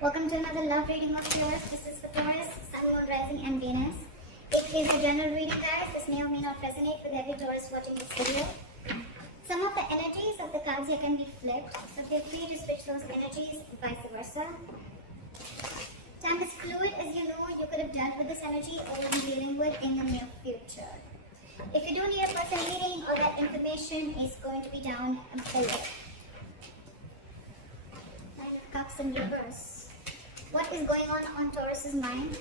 Welcome to another love reading of yours. This is for Taurus, Sun, Moon, Rising and Venus. It is a general reading, guys. This may or may not resonate with every Taurus watching this video. Some of the energies of the cards here can be flipped, so feel free to switch those energies, vice versa. Time is fluid, as you know. You could have dealt with this energy or will be dealing with in the near future. If you do need a personal reading, all that information is going to be down below. Nine of Cups in reverse. What is going on Taurus's mind?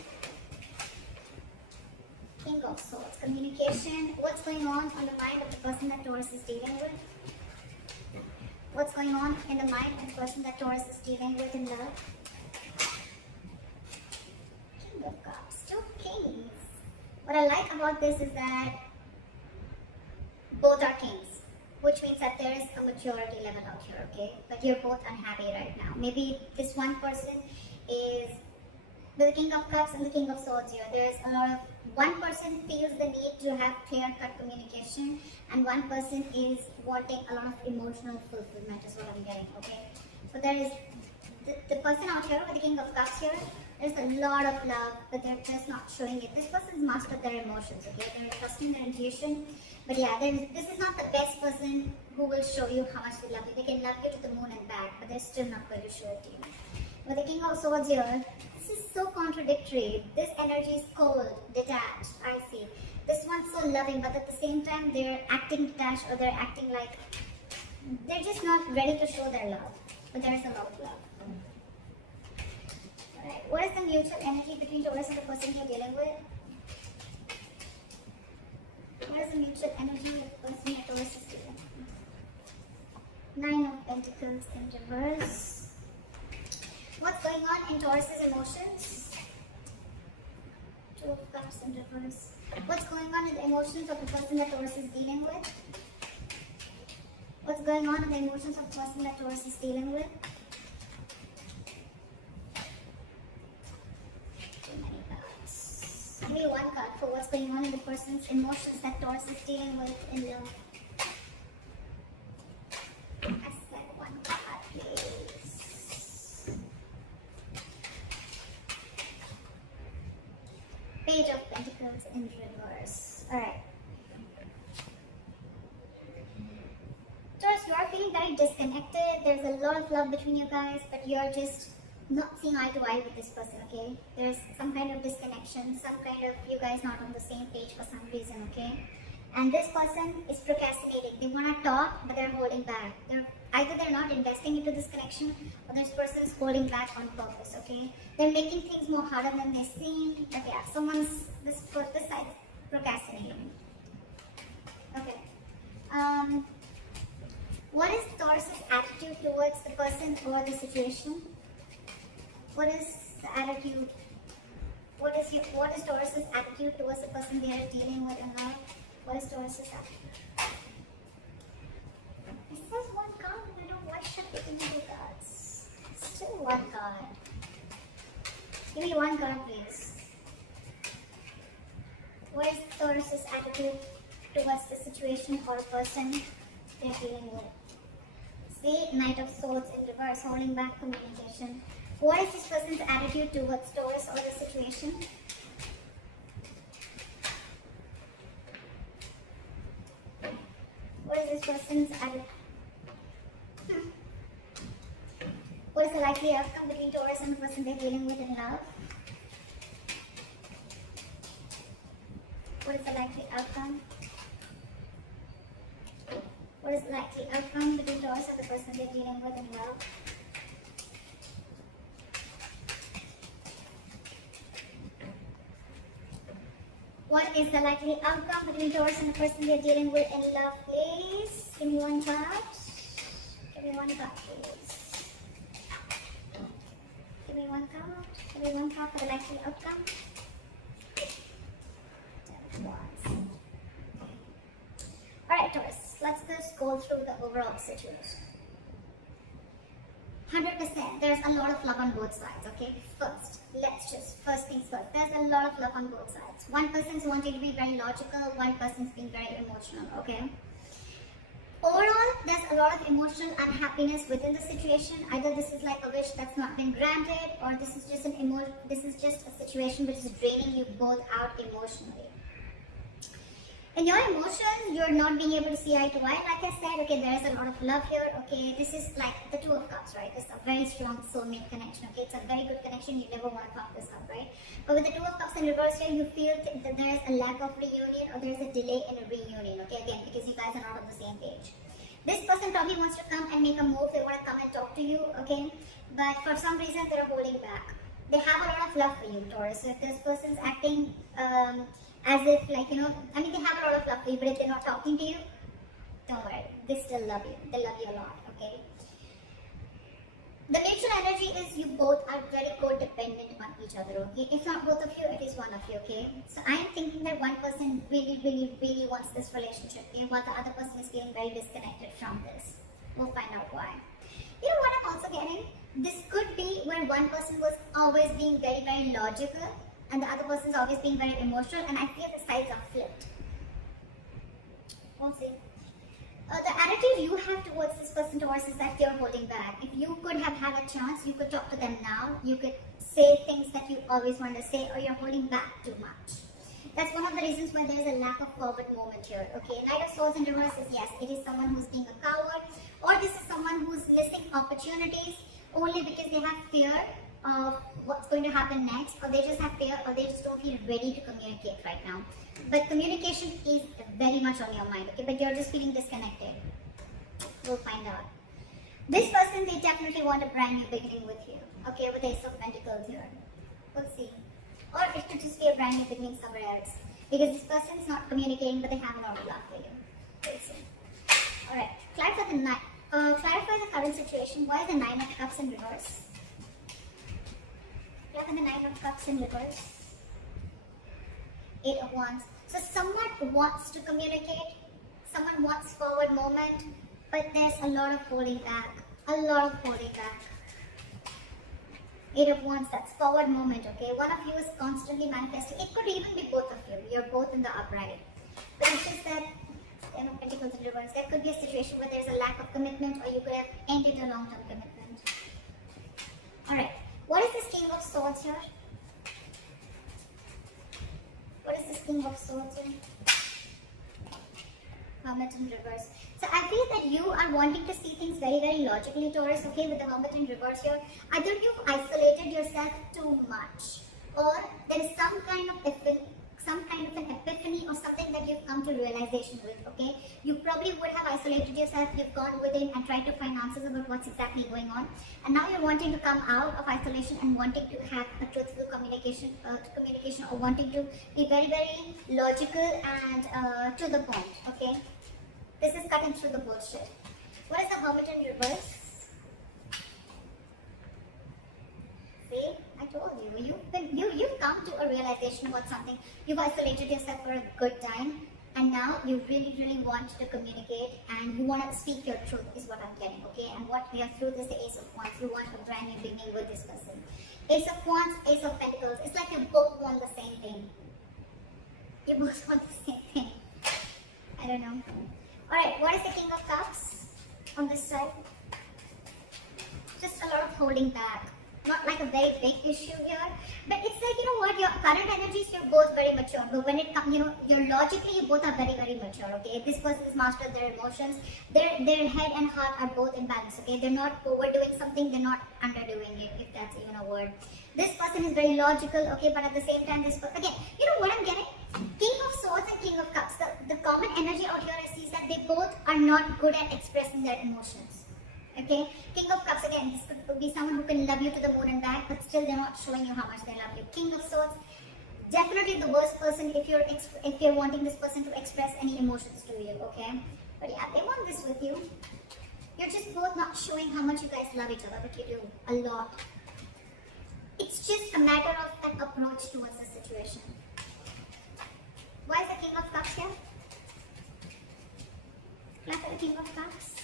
King of Swords. Communication. What's going on the mind of the person that Taurus is dealing with? What's going on in the mind of the person that Taurus is dealing with in love? King of Cups. Two kings. What I like about this is that both are kings, which means that there is a maturity level out here, okay? But you're both unhappy right now. Maybe this one person is the King of Cups and the King of Swords here. There's a lot of, one person feels the need to have clear-cut communication, and one person is wanting a lot of emotional fulfillment is what I'm getting, okay? So there is the person out here with the King of Cups here. There's a lot of love, but they're just not showing it. This person's mastered their emotions, okay? They're trusting their intuition. But yeah, this is not the best person who will show you how much they love you. They can love you to the moon and back, but they're still not going to show it to you. With the King of Swords here, this is so contradictory. This energy is cold, detached, I see. This one's so loving, but at the same time, they're acting detached, or they're acting like they're just not ready to show their love. But there's a lot of love. Alright, what is the mutual energy between Taurus and the person you're dealing with? What is the mutual energy of the person that Taurus is dealing with? Nine of Pentacles in reverse. What's going on in Taurus's emotions? Two of Cups in reverse. What's going on in the emotions of the person that Taurus is dealing with? What's going on in the emotions of the person that Taurus is dealing with? Give me one card for what's going on in the person's emotions that Taurus is dealing with in love. I said one card, please. Page of Pentacles in reverse. Alright. Taurus, you are feeling very disconnected. There's a lot of love between you guys, but you're just not seeing eye to eye with this person, okay? There's some kind of disconnection, some kind of you guys not on the same page for some reason, okay? And this person is procrastinating. They want to talk, but they're holding back. Either they're not investing into this connection, or this person is holding back on purpose, okay? They're making things more harder than they seem. But yeah, this side is procrastinating. Okay. What is Taurus's attitude towards the person or the situation? What is the attitude? What is Taurus's attitude towards the person they are dealing with in love? What is Taurus's attitude? It says one card, and I don't know why should I give me two cards. Still one card. Give me one card, please. What is Taurus's attitude towards the situation or person they're dealing with? See, Knight of Swords in reverse, holding back communication. What is this person's attitude towards Taurus or the situation? What is this person's attitude? What is the likely outcome between Taurus and the person they're dealing with in love? What is the likely outcome? What is the likely outcome between Taurus and the person they're dealing with in love? What is the likely outcome between Taurus and the person they're dealing with in love, please? Give me one card. Give me one card, please. Give me one card. Give me one card for the likely outcome. 10 of Wands. Alright, Taurus. Let's just go through the overall situation. 100%. There's a lot of love on both sides, okay? First things first. There's a lot of love on both sides. One person's wanting to be very logical, one person's being very emotional, okay? Overall, there's a lot of emotional unhappiness within the situation. Either this is like a wish that's not been granted, or this is just a situation which is draining you both out emotionally. In your emotions, you're not being able to see eye to eye. Like I said, okay, there is a lot of love here. Okay, this is like the Two of Cups, right? It's a very strong soulmate connection. Okay, it's a very good connection. You never want to fuck this up, right? But with the Two of Cups in reverse here, you feel that there is a lack of reunion, or there is a delay in a reunion. Okay, again, because you guys are not on the same page. This person probably wants to come and make a move. They want to come and talk to you. Okay, but for some reason they're holding back. They have a lot of love for you, Taurus. So if this person's acting as if, like, you know, I mean, they have a lot of love for you, but if they're not talking to you, don't worry, they still love you. They love you a lot. Okay, the mutual energy is you both are very codependent on each other. Okay, if not both of you, it is one of you. Okay, so I am thinking that one person really wants this relationship, okay, while the other person is feeling very disconnected from this. We'll find out why. You know what I'm also getting? This could be where one person was always being very logical, and the other person is always being very emotional, and I feel the sides are flipped. We'll see. The attitude you have towards this person, Taurus, is that you're holding back. If you could have had a chance, you could talk to them now. You could say things that you always want to say, or you're holding back too much. That's one of the reasons why there's a lack of forward movement here. Okay, Knight of Swords in reverse is, yes, it is someone who's being a coward, or this is someone who's missing opportunities only because they have fear of what's going to happen next, or they just have fear, or they just don't feel ready to communicate right now. But communication is very much on your mind, okay, but you're just feeling disconnected. We'll find out. This person, they definitely want a brand new beginning with you, okay, with Ace of Pentacles here. We'll see. Or it could just be a brand new beginning somewhere else, because this person is not communicating, but they have a lot of love for you. We'll see. Alright, clarify the current situation. Why is the Nine of Cups in reverse? And the Nine of Cups in reverse. Eight of Wands. So someone wants to communicate, someone wants forward movement, but there's a lot of holding back. A lot of holding back. Eight of Wands, that's forward movement, okay? One of you is constantly manifesting. It could even be both of you. You're both in the upright. But it's just that, you know, Pentacles in reverse. There could be a situation where there's a lack of commitment, or you could have ended a long-term commitment. Alright. What is this King of Swords here? What is this King of Swords here? Hermit in reverse. So I feel that you are wanting to see things very logically, Taurus, okay, with the Hermit in reverse here. Either you've isolated yourself too much, or there is some kind of an epiphany or something that you've come to realization with, okay? You probably would have isolated yourself, you've gone within and tried to find answers about what's exactly going on, and now you're wanting to come out of isolation and wanting to have a truthful communication, or wanting to be very logical and to the point, okay? This is cutting through the bullshit. What is the Hermit in reverse? See, I told you, you've come to a realization about something. You've isolated yourself for a good time, and now you really want to communicate, and you want to speak your truth, is what I'm getting, okay? And what we are through this, the Ace of Wands. You want a brand new beginning with this person. Ace of Wands, Ace of Pentacles. It's like you both want the same thing. You both want the same thing. I don't know. Alright, what is the King of Cups on this side? Just a lot of holding back. Not like a very big issue here, but it's like, you know what, your current energies, you're both very mature, but when it comes, you know, you're logically, you both are very mature, okay? If this person has mastered their emotions, their head and heart are both in balance, okay? They're not overdoing something, they're not underdoing it, if that's even a word. This person is very logical, okay, but at the same time, this person, again, you know what I'm getting? King of Swords and King of Cups, the common energy out here I see is that they both are not good at expressing their emotions. Okay, King of Cups, again, this could be someone who can love you to the moon and back, but still they're not showing you how much they love you. King of Swords, definitely the worst person if you're wanting this person to express any emotions to you, okay? But yeah, they want this with you. You're just both not showing how much you guys love each other, but you do, a lot. It's just a matter of an approach towards the situation. Why is the King of Cups here? Clap for the King of Cups.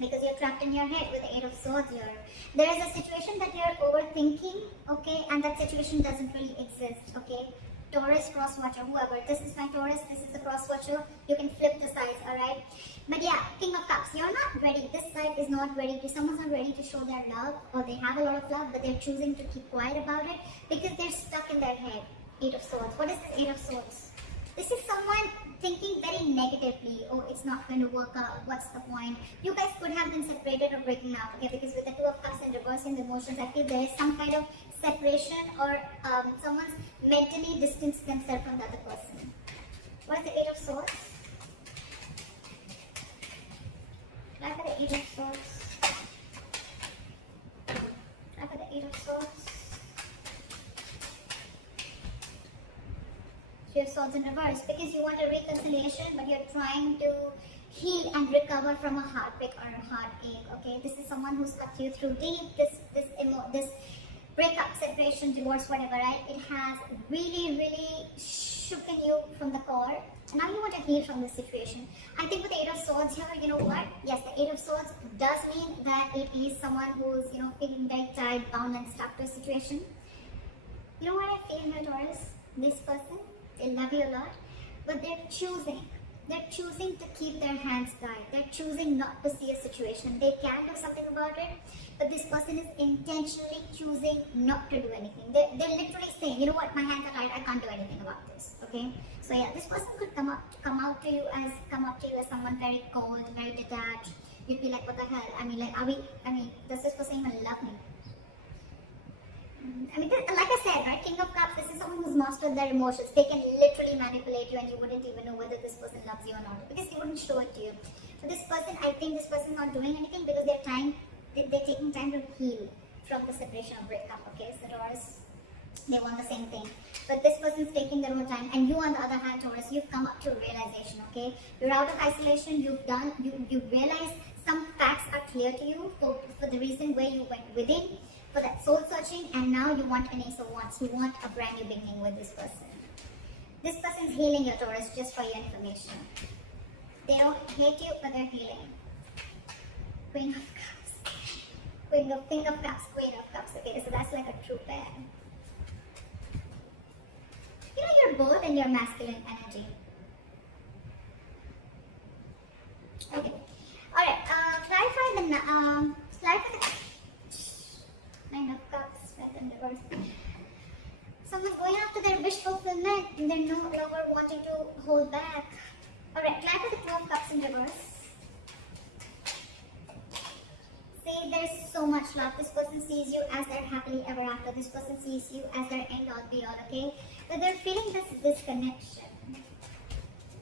Because you're trapped in your head with the Eight of Swords here. There is a situation that you're overthinking, okay, and that situation doesn't really exist, okay. Taurus cross watcher, whoever. This is my Taurus, this is the cross watcher. You can flip the sides, alright? But yeah, King of Cups, you're not ready. This side is not ready to, someone's not ready to show their love, or they have a lot of love, but they're choosing to keep quiet about it because they're stuck in their head. Eight of Swords. What is this Eight of Swords? This is someone thinking very negatively. Oh, it's not going to work out. What's the point? You guys could have been separated or breaking up, okay? Because with the Two of Cups and reversing the emotions, I feel there is some kind of separation, or someone's mentally distanced themselves from the other person. What is the Eight of Swords? Try for the Eight of Swords. Try for the Eight of Swords. Three of Swords in reverse, because you want a reconciliation, but you're trying to heal and recover from a heartbreak or a heartache. Okay, this is someone who's cut you through deep. This breakup, separation, divorce, whatever, right? It has really shooken you from the core, and now you want to heal from this situation. I think with the Eight of Swords here, you know what? Yes, the Eight of Swords does mean that it is someone who's, you know, feeling very tied, bound, and stuck to a situation. You know what I feel here, Taurus? This person, they love you a lot, but they're choosing to keep their hands tied. They're choosing not to see a situation. They can do something about it, but this person is intentionally choosing not to do anything. They're literally saying, you know what, my hands are tied, I can't do anything about this. Okay? So yeah, this person could come up to you as someone very cold, very detached. You'd be like, what the hell? Does this person even love me? Like I said, right, King of Cups, this is someone who's mastered their emotions. They can literally manipulate you, and you wouldn't even know whether this person loves you or not, because he wouldn't show it to you. So this person, I think this person is not doing anything because they're taking time to heal from the separation or breakup. Okay, so Taurus, they want the same thing, but this person's taking their own time, and you, on the other hand, Taurus, you've come up to realization. Okay, you're out of isolation. You realize some facts are clear to you for the reason where you went within, for that soul searching, and now you want an Ace of Wands. You want a brand new beginning with this person. This person's healing your Taurus, just for your information. They don't hate you, but they're healing. Queen of Cups. King of Cups, Queen of Cups. Okay, so that's like a true pair. You know, you're both in your masculine energy. Okay. Alright, clarify the Nine of Cups, red and reverse. Someone's going after their wish fulfillment, and they're no longer wanting to hold back. Alright, clarify the Two of Cups in reverse. See, there's so much love. This person sees you as their happily ever after. This person sees you as their end all be all, okay? But they're feeling this disconnection.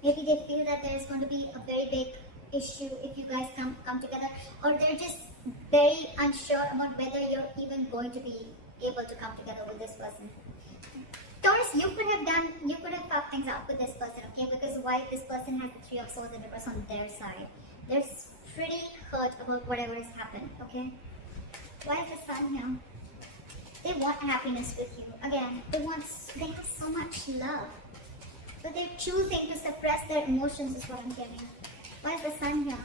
Maybe they feel that there's going to be a very big issue if you guys come together, or they're just very unsure about whether you're even going to be able to come together with this person. Taurus, you could have fucked things up with this person, okay? Because why this person has the Three of Swords and reverse on their side. They're pretty hurt about whatever has happened, okay? Why is the Sun here? They want happiness with you. Again, they have so much love, but they're choosing to suppress their emotions, is what I'm getting. Why is the Sun here?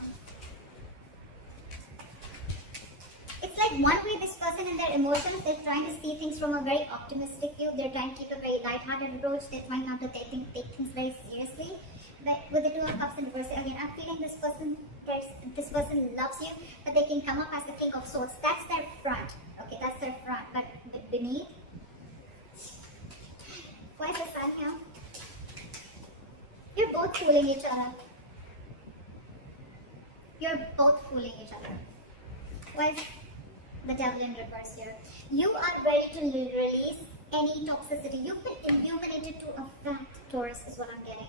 It's like one way this person and their emotions, they're trying to see things from a very optimistic view. They're trying to keep a very light-hearted approach. They're trying not to take things very seriously. But with the Two of Cups and reverse, again, I'm feeling this person loves you, but they can come up as the King of Swords. That's their front. Okay, that's their front. But beneath, why is the Sun here? You're both fooling each other. You're both fooling each other. Why is the Devil in reverse here? You are ready to release any toxicity. You've been illuminated to a fact, Taurus, is what I'm getting.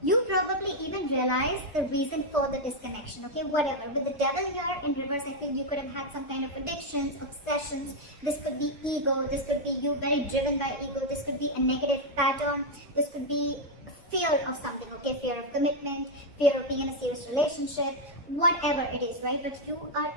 You probably even realize the reason for the disconnection, okay? Whatever. With the Devil here in reverse, I feel you could have had some kind of addictions, obsessions. This could be ego. This could be you very driven by ego. This could be a negative pattern. This could be fear of something, okay? Fear of commitment, fear of being in a serious relationship, whatever it is, right? But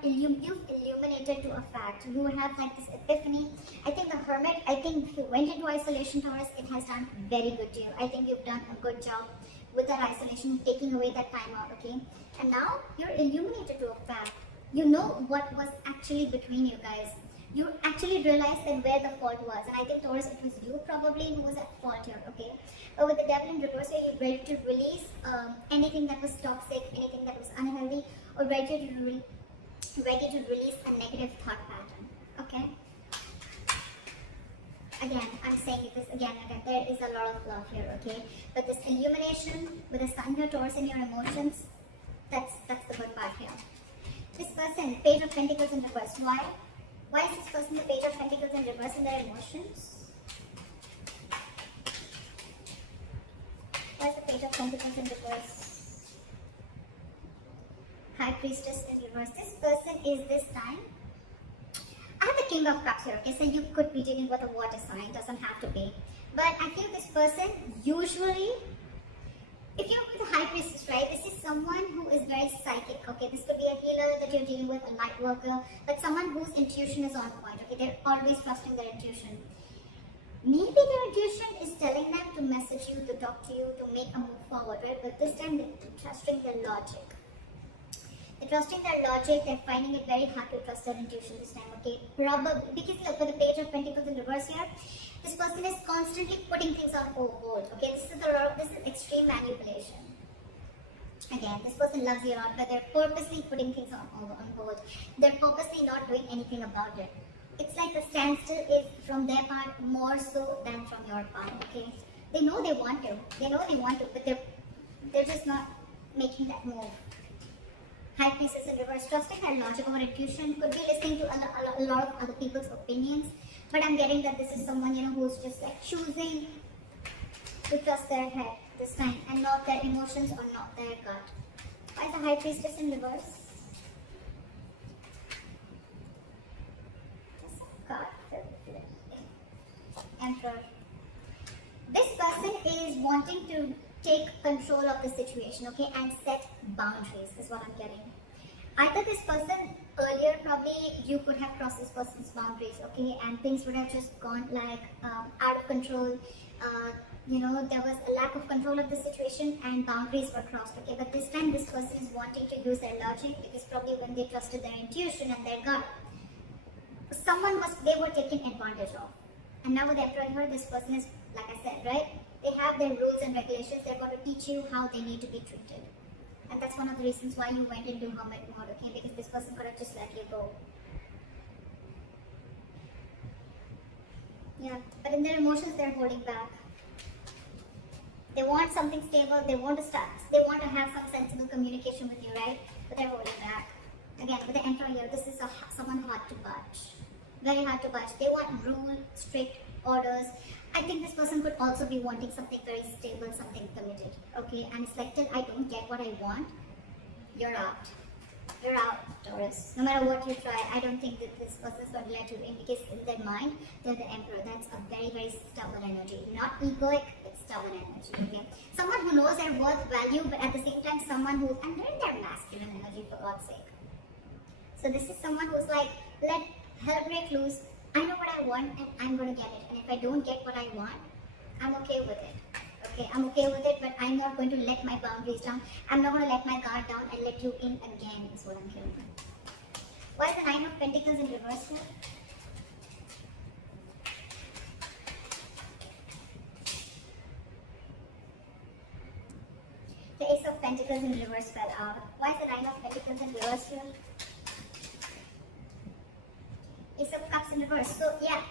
you've illuminated to a fact. You would have like this epiphany. I think the Hermit, if you went into isolation, Taurus, it has done very good to you. I think you've done a good job with that isolation, taking away that time out, okay? And now you're illuminated to a fact. You know what was actually between you guys. You actually realize that where the fault was. And I think Taurus, it was you probably who was at fault here, okay? But with the devil in reverse here, you're ready to release anything that was toxic, anything that was unhealthy, or ready to release a negative thought pattern, okay? Again, I'm saying this again and again, there is a lot of love here, okay? But this illumination with the sun here, Taurus, in your emotions, that's the good part here. This person, Page of Pentacles in reverse. Why? Why is this person the Page of Pentacles in reverse in their emotions? Why is the Page of Pentacles in reverse? High Priestess in reverse. This person is this time. I have the King of Cups here, okay? So you could be dealing with a water sign, doesn't have to be. But I feel this person usually, if you're with a High Priestess, right, this is someone who is very psychic, okay? This could be a healer that you're dealing with, a light worker, but someone whose intuition is on point, okay? They're always trusting their intuition. Maybe their intuition is telling them to message you, to talk to you, to make a move forward, right? But this time they're trusting their logic. They're trusting their logic, they're finding it very hard to trust their intuition this time, okay? Probably, because look, with the Page of Pentacles in reverse here, this person is constantly putting things on hold, okay? This is extreme manipulation. Again, this person loves you a lot, but they're purposely putting things on hold. They're purposely not doing anything about it. It's like the standstill is from their part more so than from your part, okay? They know they want to, but they're just not making that move. High Priestess in reverse, trusting their logic or intuition, could be listening to a lot of other people's opinions, but I'm getting that this is someone, you know, who's just like choosing to trust their head this time and not their emotions or not their gut. Why is the High Priestess in reverse? Emperor. This person is wanting to take control of the situation, okay, and set boundaries is what I'm getting. Either this person earlier, probably you could have crossed this person's boundaries, okay, and things would have just gone like out of control. You know, there was a lack of control of the situation and boundaries were crossed, okay, but this time this person is wanting to use their logic, because probably when they trusted their intuition and their gut, they were taken advantage of. And now with the Emperor here, this person is, like I said, right, they have their rules and regulations. They're going to teach you how they need to be treated. And that's one of the reasons why you went into hermit mode, okay? Because this person could have just let you go. Yeah, but in their emotions, they're holding back. They want something stable. They want to start. They want to have some sensible communication with you, right? But they're holding back. Again, with the Emperor here, this is someone hard to budge. Very hard to budge. They want rule, strict orders. I think this person could also be wanting something very stable, something committed, okay? And it's like, till I don't get what I want, you're out. You're out, Taurus. No matter what you try, I don't think that this person is going to let you in, because in their mind, they're the Emperor. That's a very, very stubborn energy. Not egoic, but stubborn energy, okay? Someone who knows their worth, value, but at the same time, someone who's under their masculine energy, for God's sake. So this is someone who's like, let hell break loose. I know what I want and I'm going to get it. And if I don't get what I want, I'm okay with it. Okay, I'm okay with it, but I'm not going to let my boundaries down. I'm not going to let my guard down and let you in again, is what I'm hearing. Why is the Nine of Pentacles in reverse here? The Ace of Pentacles in reverse fell out. Why is the Nine of Pentacles in reverse here? Ace of Cups in reverse. So yeah,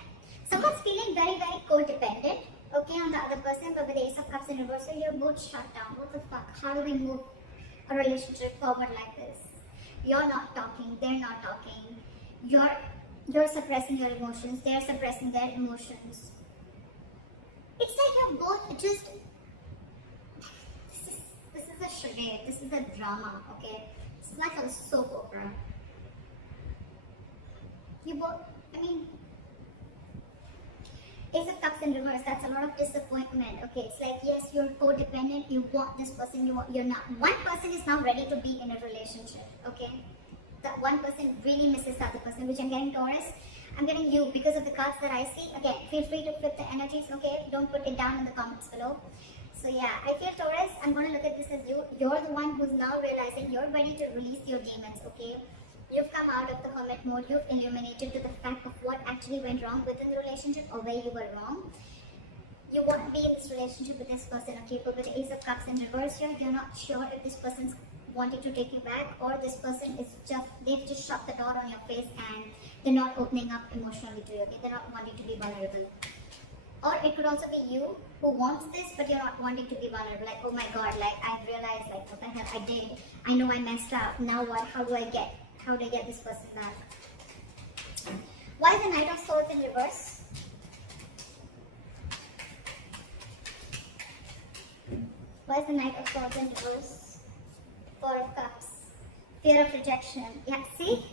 someone's feeling very, very codependent, okay, on the other person, but with the Ace of Cups in reverse, so you're both shut down. What the fuck? How do we move a relationship forward like this? You're not talking, they're not talking. You're suppressing your emotions, they're suppressing their emotions. It's like you're both just, this is a charade, this is a drama, okay? It's like a soap opera. You both, I mean, Ace of Cups in reverse, that's a lot of disappointment, okay? It's like, yes, you're codependent, you want this person, you're not. One person is now ready to be in a relationship, okay? That one person really misses the other person, which I'm getting Taurus. I'm getting you because of the cards that I see. Again, feel free to flip the energies, okay? Don't put it down in the comments below. So yeah, I feel Taurus, I'm going to look at this as you. You're the one who's now realizing you're ready to release your demons, okay? You've come out of the hermit mode, you've illuminated to the fact of what actually went wrong within the relationship or where you were wrong. You want to be in this relationship with this person, okay? But with the Ace of Cups in reverse here, you're not sure if this person's wanting to take you back, or this person is they've just shut the door on your face and they're not opening up emotionally to you, okay? They're not wanting to be vulnerable. Or it could also be you who wants this, but you're not wanting to be vulnerable. Like, oh my god, like I've realized, like, what the hell I did. I know I messed up. Now what? How do I get this person back? Why is the Knight of Swords in reverse? Why is the Knight of Swords in reverse? Four of Cups. Fear of rejection. Yeah, see?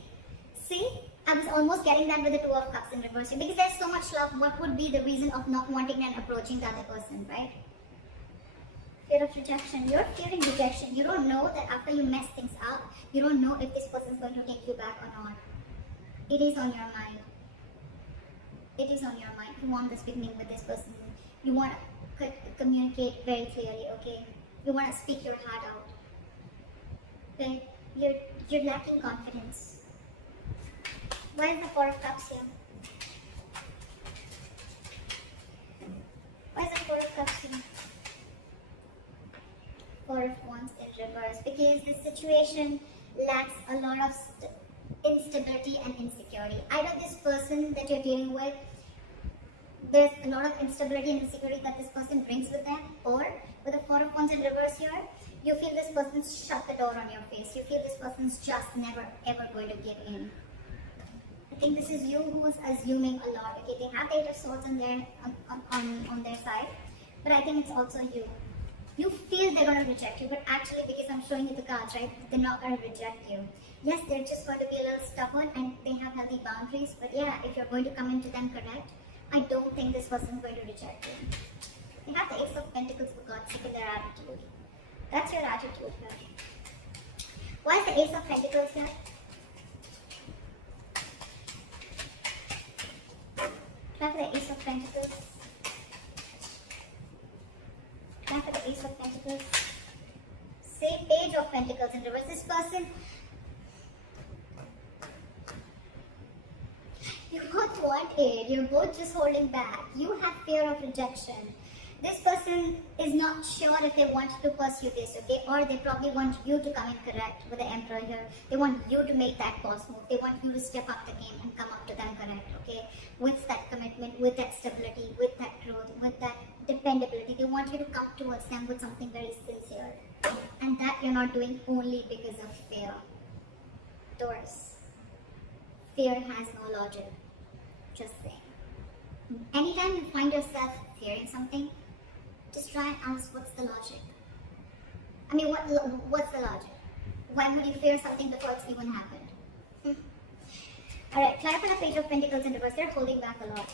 I was almost getting that with the Two of Cups in reverse. Because there's so much love, what would be the reason of not wanting and approaching the other person, right? Fear of rejection. You're fearing rejection. You don't know that after you mess things up, you don't know if this person is going to take you back or not. It is on your mind. It is on your mind. You want this beginning with this person. You want to communicate very clearly, okay? You want to speak your heart out. Okay? You're lacking confidence. Why is the Four of Cups here? Why is the Four of Cups here? Four of Wands in reverse. Because this situation lacks a lot of instability and insecurity. Either this person that you're dealing with, there's a lot of instability and insecurity that this person brings with them, or with the Four of Wands in reverse here, you feel this person's shut the door on your face. You feel this person's just never ever going to give in. I think this is you who was assuming a lot. Okay, they have the Eight of Swords on their side, but I think it's also you. You feel they're going to reject you, but actually, because I'm showing you the cards, right, they're not going to reject you. Yes, they're just going to be a little stubborn and they have healthy boundaries, but yeah, if you're going to come into them correct, I don't think this person is going to reject you. They have the Ace of Pentacles, for God's sake, in their attitude. That's your attitude here. Why is the Ace of Pentacles here? Try for the Ace of Pentacles. Try for the Ace of Pentacles. Say Page of Pentacles in reverse. This person, you both want it. You're both just holding back. You have fear of rejection. This person is not sure if they want to pursue this, okay? Or they probably want you to come in correct with the Emperor here. They want you to make that boss move. They want you to step up the game and come up to them correct, okay? With that commitment, with that stability, with that growth, with that dependability. They want you to come towards them with something very sincere. And that you're not doing only because of fear. Taurus. Fear has no logic. Just saying. Anytime you find yourself fearing something, just try and ask, what's the logic? I mean, what's the logic? Why would you fear something before it's even happened? Alright, clarify the Page of Pentacles in reverse. They're holding back a lot.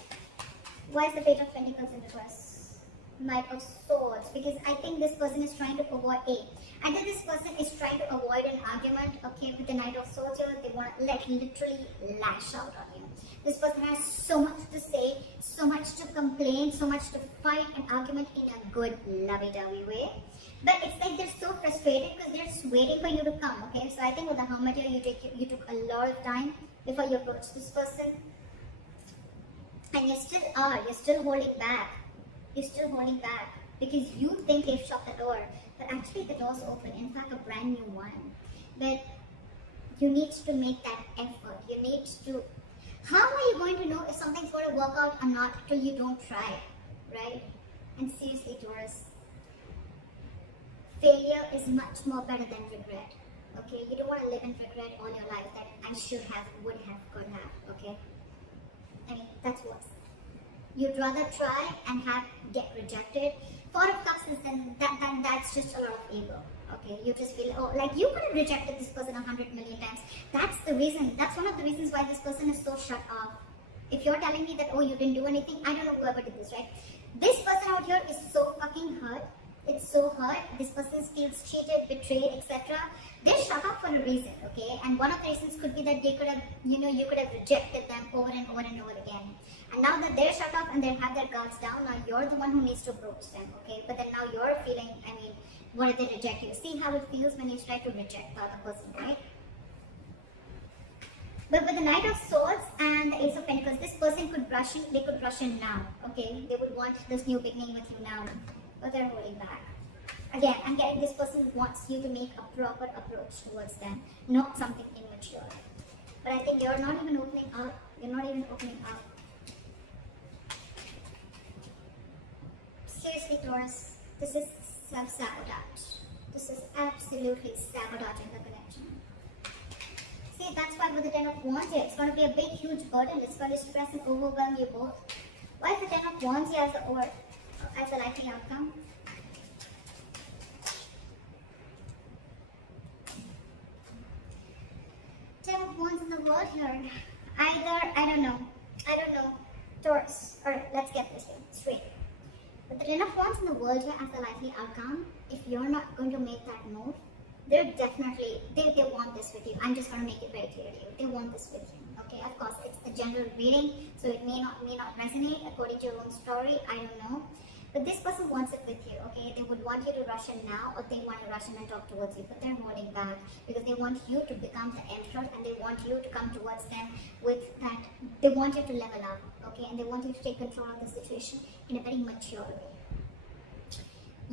Why is the Page of Pentacles in reverse? Knight of Swords. Because I think this person is trying to avoid either this person is trying to avoid an argument, okay, with the Knight of Swords here. They want to literally lash out on you. This person has so much to say, so much to complain, so much to fight an argument in a good, lovey-dovey way. But it's like they're so frustrated because they're just waiting for you to come, okay? So I think with the Hermit here, you took a lot of time before you approached this person. And you're still holding back. You're still holding back because you think they've shut the door. But actually the door's open, in fact a brand new one. But you need to make that effort. You need to... How are you going to know if something's going to work out or not till you don't try, right? And seriously, Taurus, failure is much more better than regret, okay? You don't want to live in regret all your life that I should have, would have, could have, okay? I mean, that's worse. You'd rather try and get rejected. Four of Cups is then that's just a lot of ego. Okay, you just feel, oh, like you could have rejected this person 100 million times. That's the reason. That's one of the reasons why this person is so shut off. If you're telling me that, oh, you didn't do anything, I don't know whoever did this, right? This person out here is so fucking hurt. It's so hurt. This person feels cheated, betrayed, etc. They're shut off for a reason, okay? And one of the reasons could be that they could have, you could have rejected them over and over and over again. And now that they're shut off and they have their guards down, now you're the one who needs to approach them, okay? But then now you're feeling, I mean, what if they reject you? See how it feels when you try to reject the other person, right? But with the Knight of Swords and the Ace of Pentacles, this person could rush in, they could rush in now, okay? They would want this new beginning with you now, but they're holding back. Again, I'm getting this person wants you to make a proper approach towards them, not something immature. But I think you're not even opening up. You're not even opening up. Seriously, Taurus, this is self-sabotage. This is absolutely sabotaging the connection. See, that's why with the Ten of Wands here, it's going to be a big, huge burden. It's going to stress and overwhelm you both. Why is the Ten of Wands here as the likely outcome? Ten of Wands in the world here. Either, I don't know, Taurus. Alright, let's get this straight. But the Ten of Wands in the world here as the likely outcome, if you're not going to make that move, they're definitely, they want this with you. I'm just going to make it very clear to you. They want this with you. Okay, of course, it's a general reading, so it may not resonate according to your own story. I don't know. But this person wants it with you, okay? They would want you to rush in now, or they want to rush in and talk towards you, but they're holding back because they want you to become the emperor, and they want you to come towards them with that. They want you to level up, okay? And they want you to take control of the situation in a very mature way.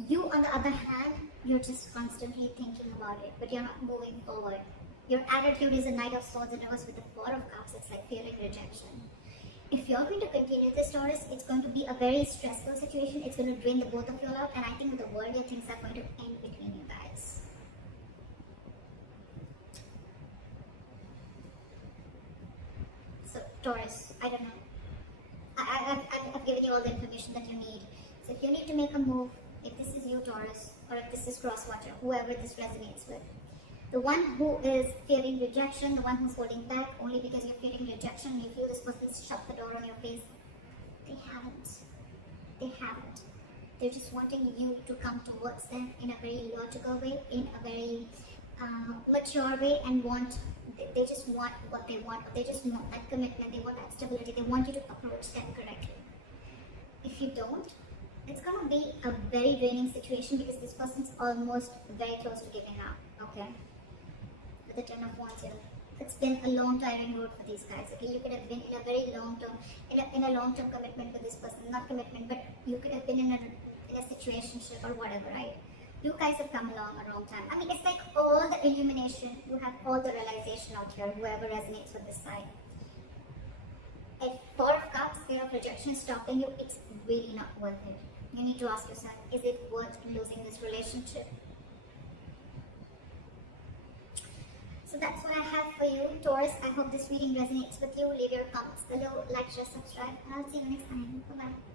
You, on the other hand, you're just constantly thinking about it, but you're not moving forward. Your attitude is a Knight of Swords and reverse with the Four of Cups. It's like fearing rejection. If you're going to continue this, Taurus, it's going to be a very stressful situation. It's going to drain the both of you out, and I think with the world, your things are going to end between you guys. So, Taurus, I don't know. I've given you all the information that you need. So, if you need to make a move, if this is you, Taurus, or if this is crosswatcher, whoever this resonates with, the one who is fearing rejection, the one who's holding back only because you're fearing rejection, you feel this person's shut the door on your face. They haven't. They haven't. They're just wanting you to come towards them in a very logical way, in a very mature way, and they just want what they want. They just want that commitment. They want that stability. They want you to approach them correctly. If you don't, it's going to be a very draining situation because this person's almost very close to giving up, okay? With the Ten of Wands here. It's been a long tiring road for these guys, okay? You could have been in a very long term, in a long term commitment with this person. Not commitment, but you could have been in a situationship or whatever, right? You guys have come along a long time. I mean, it's like all the illumination, you have all the realization out here, whoever resonates with this side. If Four of Cups, fear of rejection is stopping you, it's really not worth it. You need to ask yourself, is it worth losing this relationship? So that's what I have for you, Taurus. I hope this reading resonates with you. Leave your comments below, like, share, subscribe, and I'll see you next time. Bye-bye.